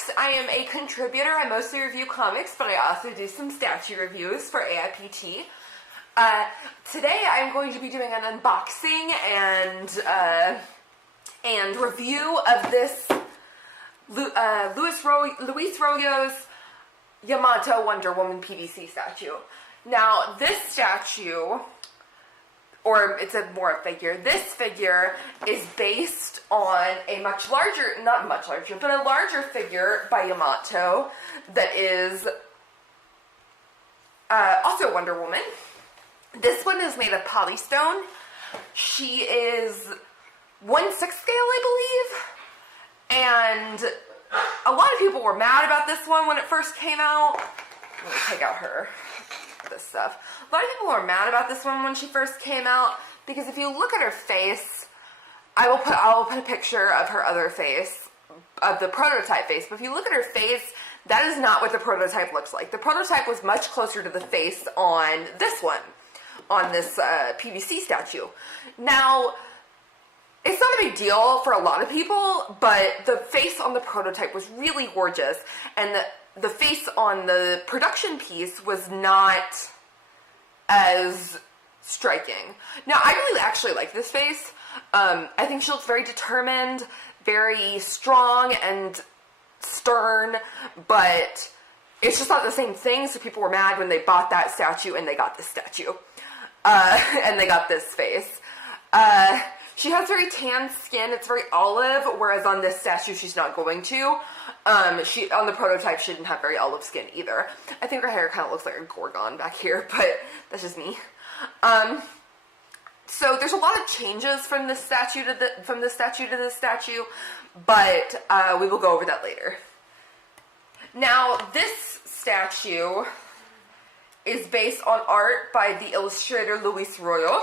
Max. I am a contributor. I mostly review comics, but I also do some statue reviews for AIPT. Today I'm going to be doing an unboxing and review of this Luis Royo's Yamato Wonder Woman PVC statue. Now, this statue, or it's a figure, this figure is based on a a larger figure by Yamato that is also Wonder Woman. This one is made of polystone. She is 1/6 scale, I believe. And a lot of people were mad about this one when it first came out. Let me take out this stuff. A lot of people were mad about this one when she first came out because if you look at her face, I will put a picture of her other face, of the prototype face. But if you look at her face, that is not what the prototype looks like. The prototype was much closer to the face on this one, on this PVC statue. Now, it's not a big deal for a lot of people, but the face on the prototype was really gorgeous, and the face on the production piece was not as striking. Now, I really actually like this face. I think she looks very determined, very strong and stern, but it's just not the same thing, so people were mad when they bought that statue and they got this statue. And they got this face. She has very tan skin. It's very olive, whereas on this statue, she's not going to. On the prototype, she didn't have very olive skin either. I think her hair kind of looks like a Gorgon back here, but that's just me. So there's a lot of changes from this statue to this statue, but we will go over that later. Now, this statue is based on art by the illustrator Luis Royo.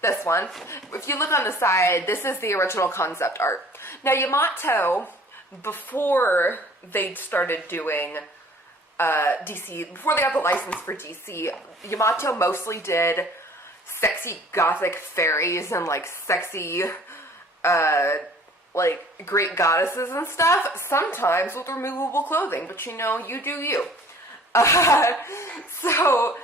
This one. If you look on the side, this is the original concept art. Now, Yamato, before they started doing DC, before they got the license for DC, Yamato mostly did sexy gothic fairies and like sexy like Greek goddesses and stuff, sometimes with removable clothing, but you know, you do you. So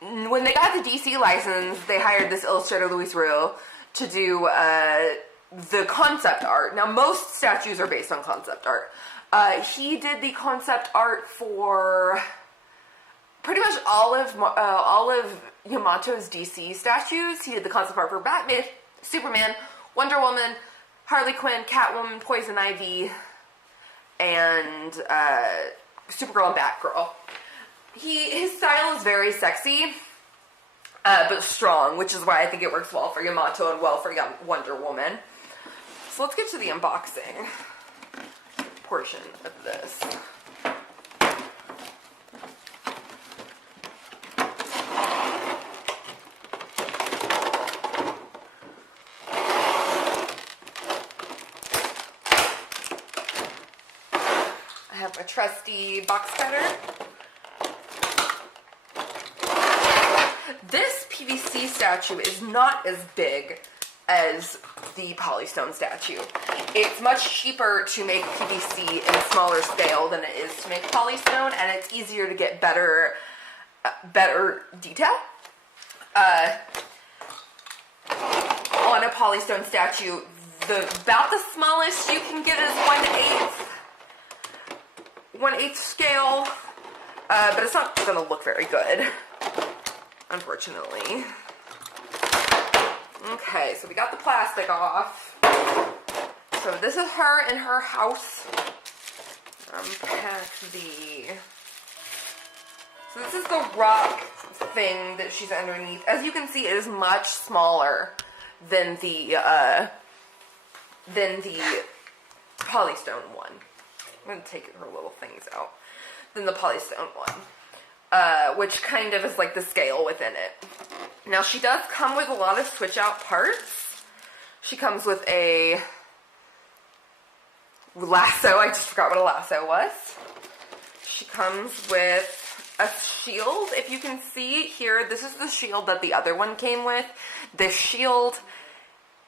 when they got the DC license, they hired this illustrator, Luis Royo, to do the concept art. Now, most statues are based on concept art. He did the concept art for pretty much all of Yamato's DC statues. He did the concept art for Batman, Superman, Wonder Woman, Harley Quinn, Catwoman, Poison Ivy, and Supergirl and Batgirl. His style is very sexy, but strong, which is why I think it works well for Yamato and well for Wonder Woman. So let's get to the unboxing portion of this. I have my trusty box cutter. This PVC statue is not as big as the polystone statue. It's much cheaper to make PVC in smaller scale than it is to make polystone, and it's easier to get better detail. On a polystone statue, about the smallest you can get is 1/8 scale, but it's not going to look very good, unfortunately. Okay, so we got the plastic off. So this is her in her house. Unpack so this is the rock thing that she's underneath. As you can see, it is much smaller than the polystone one. I'm going to take her little things out. Than the polystone one. Which kind of is like the scale within it. Now, she does come with a lot of switch out parts. She comes with a lasso. I just forgot what a lasso was. She comes with a shield. If you can see here, this is the shield that the other one came with. This shield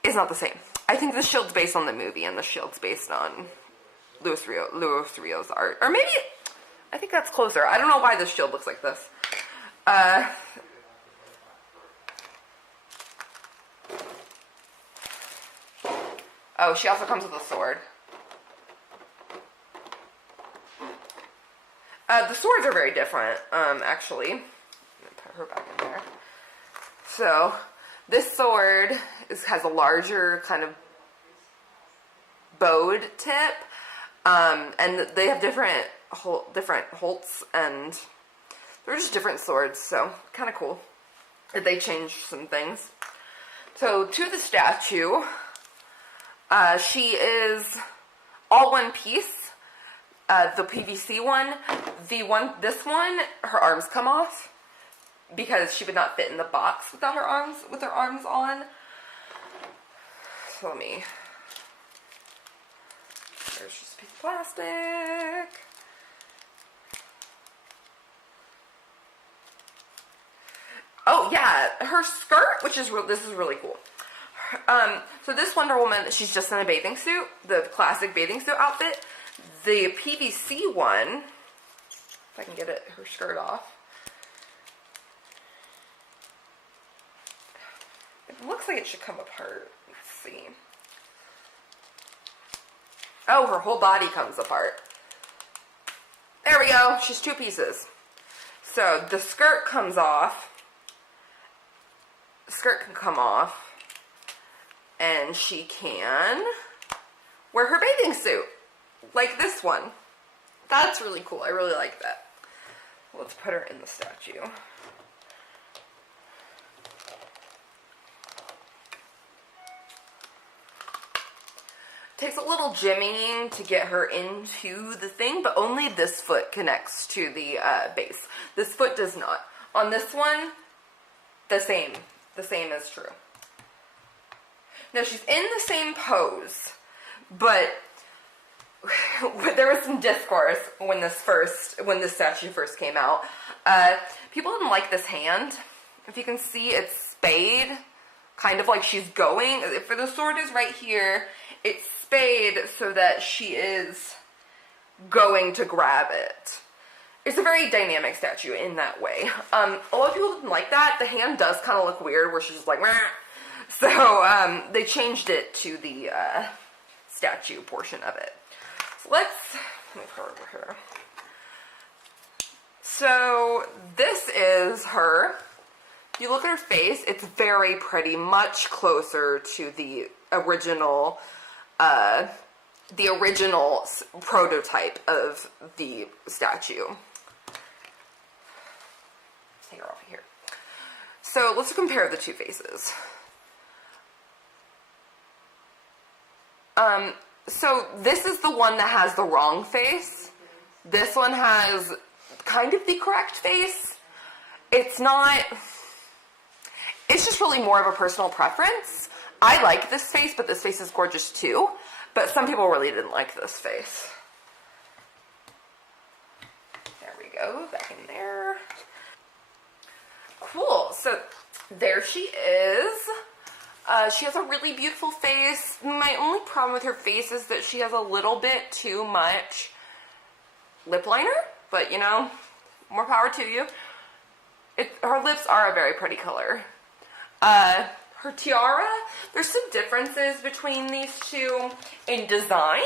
is not the same. I think the shield's based on the movie, and the shield's based on Luis Rio's art. Or maybe, I think that's closer. I don't know why this shield looks like this. Oh, she also comes with a sword. The swords are very different, actually. I'm gonna put her back in there. So, this sword has a larger kind of bowed tip, and they have different holts, and they're just different swords, so kind of cool. They changed some things. So, to the statue, she is all one piece. The PVC one, this one, her arms come off because she would not fit in the box without her arms on. So there's just a piece of plastic. Oh yeah, her skirt, this is really cool. So this Wonder Woman, she's just in a bathing suit, the classic bathing suit outfit. The PVC one, if I can get her skirt off. It looks like it should come apart. Let's see. Oh, her whole body comes apart. There we go. She's two pieces. So the skirt comes off. The skirt can come off. And she can wear her bathing suit. Like this one. That's really cool. I really like that. Let's put her in the statue. Takes a little jimmying to get her into the thing, but only this foot connects to the base. This foot does not. On this one, the same. The same is true. Now she's in the same pose, but there was some discourse when this statue first came out. People didn't like this hand. If you can see, it's spayed, kind of like she's going. For the sword is right here, it's spayed so that she is going to grab it. It's a very dynamic statue in that way. A lot of people didn't like that. The hand does kind of look weird, where she's just like, Meh. So they changed it to the statue portion of it. So let me put her over here. So this is her. If you look at her face, it's very pretty, much closer to the original prototype of the statue. Take her off here. So let's compare the two faces. So this is the one that has the wrong face. This one has kind of the correct face. It's just really more of a personal preference. I like this face, but this face is gorgeous too. But some people really didn't like this face. There we go, back in there. Cool, so there she is. She has a really beautiful face. My only problem with her face is that she has a little bit too much lip liner, but you know, more power to you. Her lips are a very pretty color. Her tiara, there's some differences between these two in design.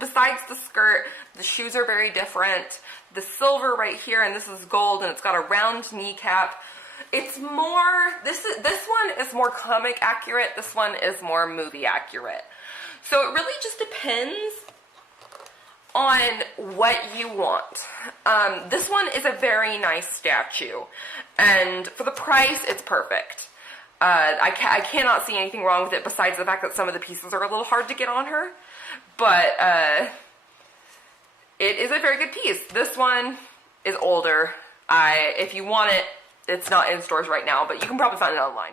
Besides the skirt, the shoes are very different. The silver right here, and this is gold, and it's got a round kneecap. It's more, this one is more comic accurate, this one is more movie accurate. So it really just depends on what you want. This one is a very nice statue, and for the price, it's perfect. I cannot see anything wrong with it besides the fact that some of the pieces are a little hard to get on her, but it is a very good piece. This one is older. If you want it, it's not in stores right now, but you can probably find it online.